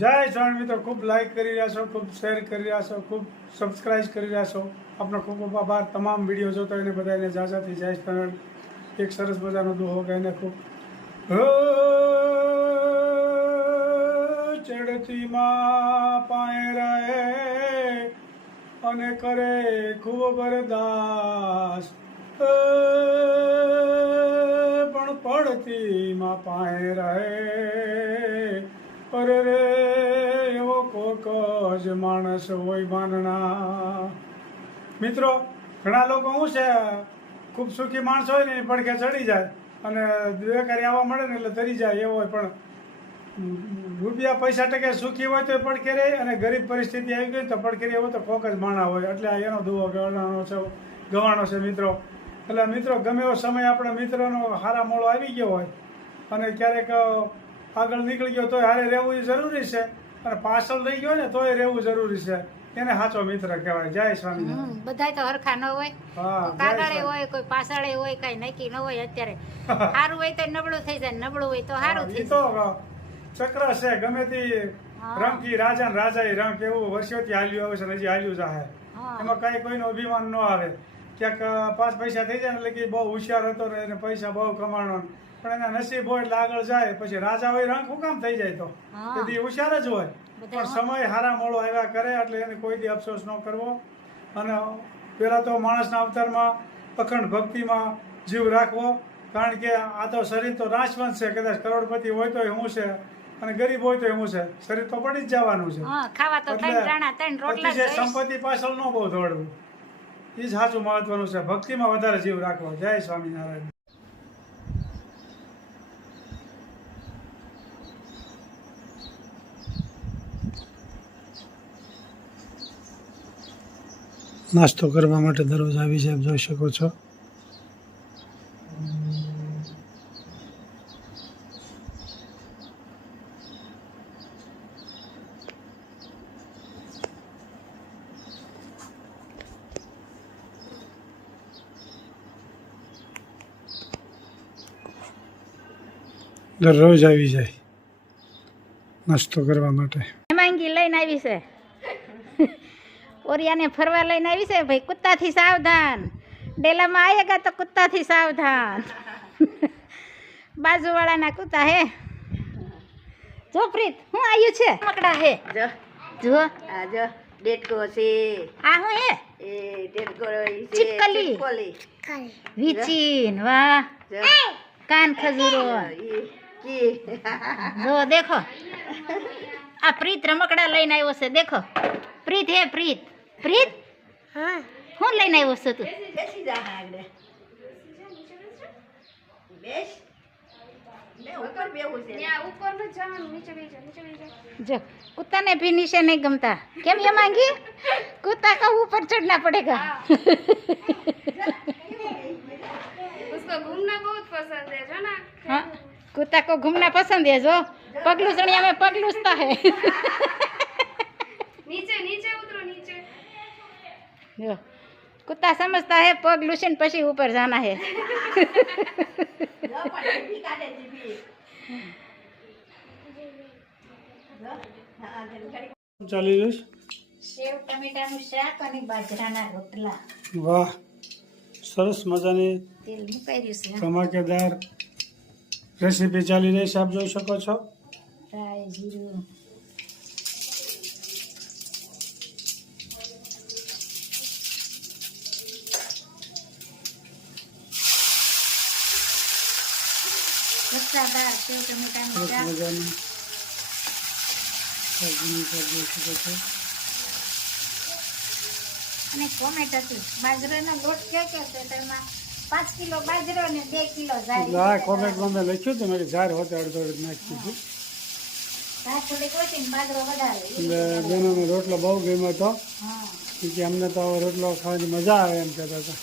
જય સ્વામી મિત્રો, ખૂબ લાઈક કરી રહ્યા છો, ખૂબ શેર કરી રહ્યા છો, ખૂબ સબસ્ક્રાઈબ કરી રહ્યા છો. આપનો ખૂબ ખૂબ આભાર. તમામ વિડીયો જોતા એને બધાને જાજાથી જય સ્વામી. એક સરસ મજાનો દુહો ગાઈને ખૂબ ચડતી માં પાએ રહે અને કરે ખૂબ અરદાસ, પણ પડતી માં પાએ રહે અરે રે એવો કોક જ માણસ હોય માનણા. મિત્રો, ઘણા લોકો શું છે, ખૂબ સુખી માણસ હોય ને એ પડખે ચડી જાય અને બેકારી આવવા મળે ને એટલે તરી જાય એવો હોય. પણ રૂપિયા પૈસા ટકે સુખી હોય તો એ પડખે રહે અને ગરીબ પરિસ્થિતિ આવી ગઈ તો પડખે રહે એવો તો કોક જ માણા હોય. એટલે એનો દુહો ગવાનો છે મિત્રો. એટલે મિત્રો, ગમે એવો સમય આપણા મિત્રનો હારા મોળો આવી ગયો હોય અને ક્યારેક આગળ નીકળી ગયો તોય હારે રહેવું એ જરૂરી છે અને પાછળ રહી ગયો ને તોય રહેવું જરૂરી છે. એને સાચો મિત્ર કહેવાય. જય સ્વામી. બધાય તો હરખા ન હોય, કાગળે હોય, કોઈ પાછળે હોય, કઈ નક્કી ન હોય. અત્યારે સારું હોય તો નબળું થઈ જાય, નબળું હોય તો સારું થઈ જાય. ચક્ર છે, ગમે તે રંગથી રાજા ને રાજા રંગ એવું વર્ષોથી હાલ્યું આવે છે ને હજી હાલ્યું જાહે. એમાં કઈ કોઈનું અભિમાન ન આવે. ક્યાંક 5 પૈસા થઈ જાય એટલે કે બહુ હોશિયાર હતો ને એને પૈસા બહુ કમાણો, પણ એના નસીબ હોય એટલે આગળ જાય. પછી રાજા હોય રંગ શું કામ થઈ જાય? તો તેથી હોશિયાર જ હોય. પણ સમય હારા મોડો આવ્યા કરે એટલે એને કોઈ દી અફસોસ ન કરવો. અને પેલા તો માણસના અવતારમાં અખંડ ભક્તિમાં જીવ રાખવો. કારણ કે આ તો શરીર તો નાશવંત છે. કદાચ કરોડપતિ હોય તો શું છે અને ગરીબ હોય તો શું છે, શરીર તો પડી જ જવાનું છે. સંપત્તિ પાછળ ન બહુ દોડવું, એ જ સાચું મહત્વનું છે. ભક્તિમાં વધારે જીવ રાખવો. જય સ્વામિનારાયણ. નાસ્તો કરવા માટે દરરોજ આવી જાય, જોઈ શકો છો. દરરોજ આવી જાય નાસ્તો કરવા માટે. હેમાંગી લઈને આવી છે, ઓરિયાને ફરવા લઈને આવી છે. ભાઈ, કુત્તાથી સાવધાન, ડેલામાં આયેગા તો કુત્તાથી સાવધાન. બાજુવાળાના કુત્તા હે. જો પ્રીત, હું આવ્યું છે મકડા હે. જો આ જો ડેટકો છે. આ હું હે એ ડેટકો ચિપકલી વિચીન. વાહ, કાન ખજૂરો. જો દેખો, આ પ્રીત રમકડા લઈને આવ્યો છે. દેખો, પ્રીત હે પ્રીત. પ્રીત, હા, હું લઈને આવ્યો છું તું? બેસી જા આગળ. બેસ. મે ઉપર બેહું છે. ત્યાં ઉપર ન જવાનું, નીચે બેસી જા, નીચે બેસી જા. જો, कुत्ता ने भी नीचे नहीं गमता. કેમ ये मांगी? कुत्ता का ऊपर चढ़ना पड़ेगा. उसको घूमना बहुत पसंद है, जो ना. हाँ, कुत्ता को घूमना पसंद है. जो पगलूसणिया में पगलूसता है. नीचे नीचे उतरो, नीचे. जो कुत्ता समझता है पगलूसन પછી ऊपर जाना है. ચાલી જઈશ. સેવ ટમેટાનું શાક અને બાજરાના રોટલા. વાહ, સરસ મજાની તેલ મુકાઈ રહ્યું છે. ધમાકેદાર રેસીપી ચાલી રહી છે, આપ જોઈ શકો છો. રાઈ, જીરું, રસાદાર સેવ ટમેટાનું સરસ શાક. મજાની સબ્જીની શાક જોઈ શકો છો. અને કોમેન્ટ હતી, બાજરાનો લોટ કે છે તેમાં 5 કિલો બાજરો અને 2 કિલો હા, જારી. કોમેન્ટમાં મેં લખ્યું હતું કે જાર હોતે અડધો નાખી દીધું. થોડીક ઓછી ને બાજરો વધારે. એટલે બેનોનો રોટલો બહુ ગમ્યો હતો. હા, કે અમને તો રોટલો ખાવાની મજા આવે એમ કહેતા હતા.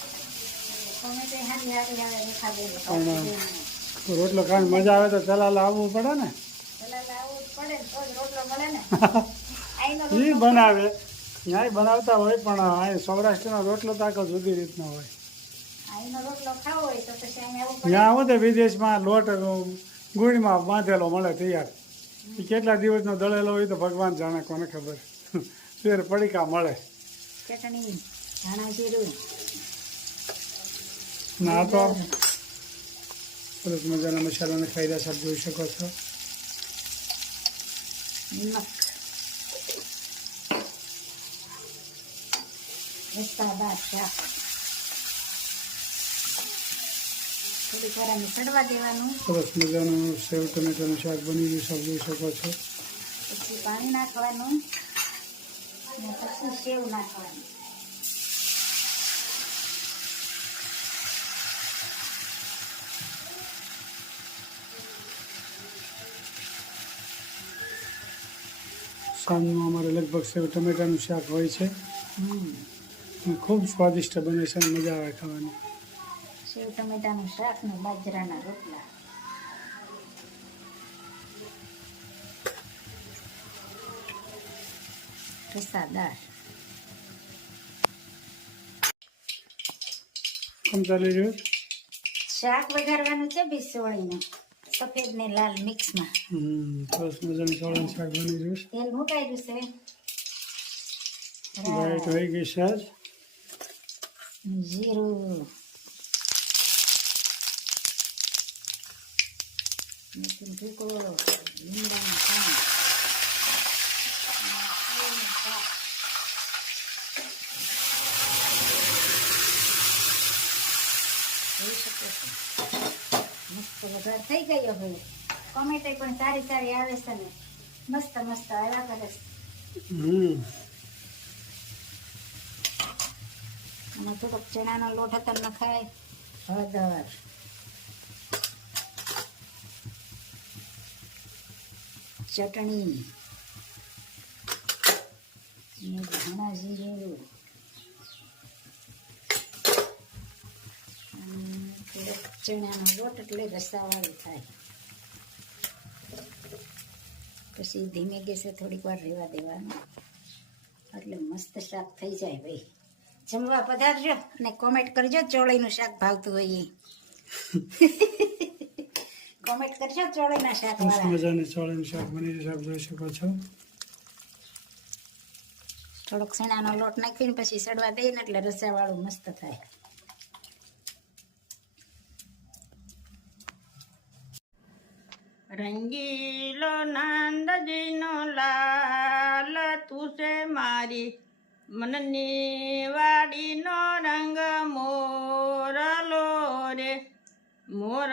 કોમેન્ટ હારી હારી આવે રેખા બેન. પણ રોટલો ખાવાની મજા આવે તો ચલાલા આવવું પડે ને. પેલા લાવવું જ પડે ને તો જ રોટલો મળે ને. આઈનો એ બનાવે, ત્યાં બનાવતા હોય, પણ અહીં સૌરાષ્ટ્રનો રોટલો તો આખો જુદી રીતનો હોય. આઈનો રોટલો ખાવો હોય તો પછી અહીંયા આવવું પડે. ત્યાં હું તો વિદેશમાં લોટ ગુણમાં બાંધેલો મળે તૈયાર. એ કેટલા દિવસનો દળેલો હોય તો ભગવાન જાણે, કોને ખબર. શેર પડીકા મળે. ચટણી, ધાણા જીરું, ના આ તો સરસ મજાના મસાલાને ખાઈ રહ્યા આપ જોઈ શકો છો. નિમક, રસ્તાદાર શાક. થોડીક વાર આને ચડવા દેવાનું, સરસ મજાનું સેવ ટમેટાનું શાક બની ગયું છે આપ જોઈ શકો છો. પછી પાણી નાખવાનું અને પછી સેવ નાખવાનું. સાંજનું અમારે લગભગ સેવ ટમેટાનું શાક હોય છે અને ખૂબ સ્વાદિષ્ટ બને છે અને મજા આવે ખાવાની. સેવ ટમેટાનું શાક ને બાજરાના રોટલા. રસાદાર. કેમ ચાલી રહ્યું? શાક વઘારવાનું છે બિસોળીને, સફેદ ને લાલ મિક્સમાં. સરસ મજાનું ચોળાનું શાક બની રહ્યું છે. તેલ મુકાઈ ગયું છે. લાઈટ હોઈ ગઈ છે આજ. જીરું, મેથીનો ભૂકો, લીમડાનું પાન. જોઈ શકો છો મસ્ત વઘાર થઈ ગયો. હવે ટમેટે પણ સારી સારી આવે છે ને મસ્ત મસ્ત આવ્યા કરે છે. અને થોડોક ચણાનો લોટ હતો નખાય, હળદર, ચટણી અને ધાણા જીરું અને થોડોક ચણાનો લોટ એટલે રસાવાળું થાય. પછી ધીમે ગેસે થોડીક વાર રહેવા દેવાનું એટલે મસ્ત શાક થઈ જાય. ભાઈ જમવા પધારજો અને કોમેન્ટ કરજો ચોળીનું શાક ભાવતું હોય એ. કોમેન્ટ કરજો ચોળીના શાક સરસ વાળા. મજાનું ચોળાનું શાક બની રહ્યું છે આપ જોઈ શકો છો. થોડોક સણાનો લોટ નાખીને પછી સડવા દઈએ ને એટલે રસાવાળું મસ્ત થાય. રંગીલો નંદજીનો લાલ તું છે મારી મનની વાડીનો રંગ મોરલો રે. મોર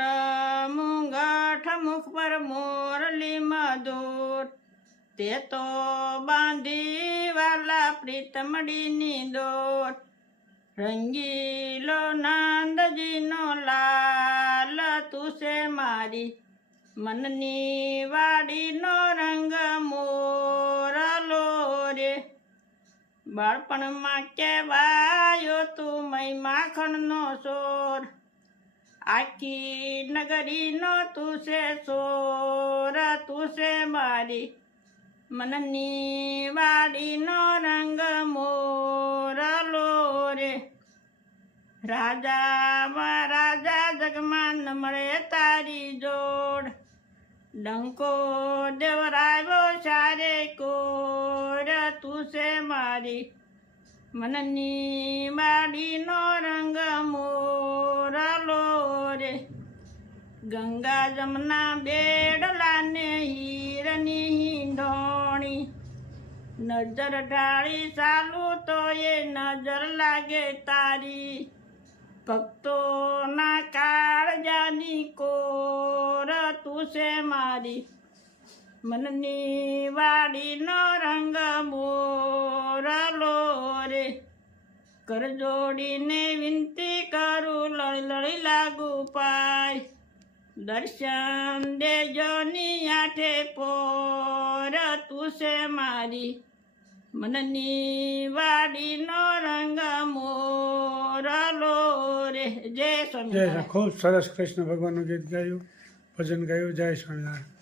મુંગઠ મુખ પર મોરલી મધુર, તે તો બાંધી વાલા પ્રીતમડીની દોર. રંગીલો નંદજીનો લાલ તું છે મારી મનની વાડીનો રંગ મોરલો રે. બાળપણમાં કહેવાયો તું મય માખણનો સોર, આખી નગરીનો તું છે સોર. તું છે મારી મનની વાડીનો રંગ મોરલો રે. રાજા મહારાજા જગમાં ન મળે તારી જોડ, ડંકો દેવરાયો સારે કોર. તું છે મારી મનની વાડીનો રંગ મોરલો રે. ગંગા જમના બેડલાને હીરની હિંડોણી, નજર ઢાળી ચાલુ તો એ નજર લાગે તારી. ભક્તોના કાળજાની કોર. તું છે મારી મનની વાડીનો રંગ મોરલો રે. કર જોડીને વિનંતી કરું લળી લળી લાગુ પાય, દર્શન દેજો ની આઠે પોર. તું છે મારી મનની વાડીનો રંગ મોરલો રે. જય જય સ્વામિનારાયણ. ખૂબ સરસ કૃષ્ણ ભગવાનનું ગીત ગાયું, ભજન ગાયું. જય સ્વામિનારાયણ.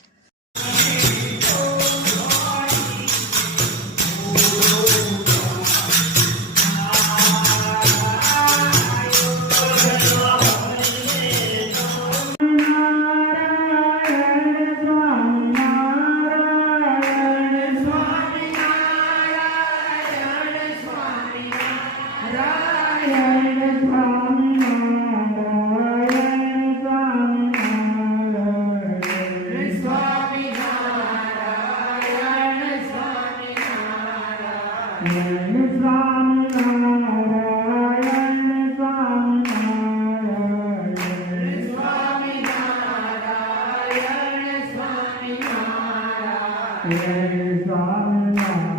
જય સ્વામિનારાયણ.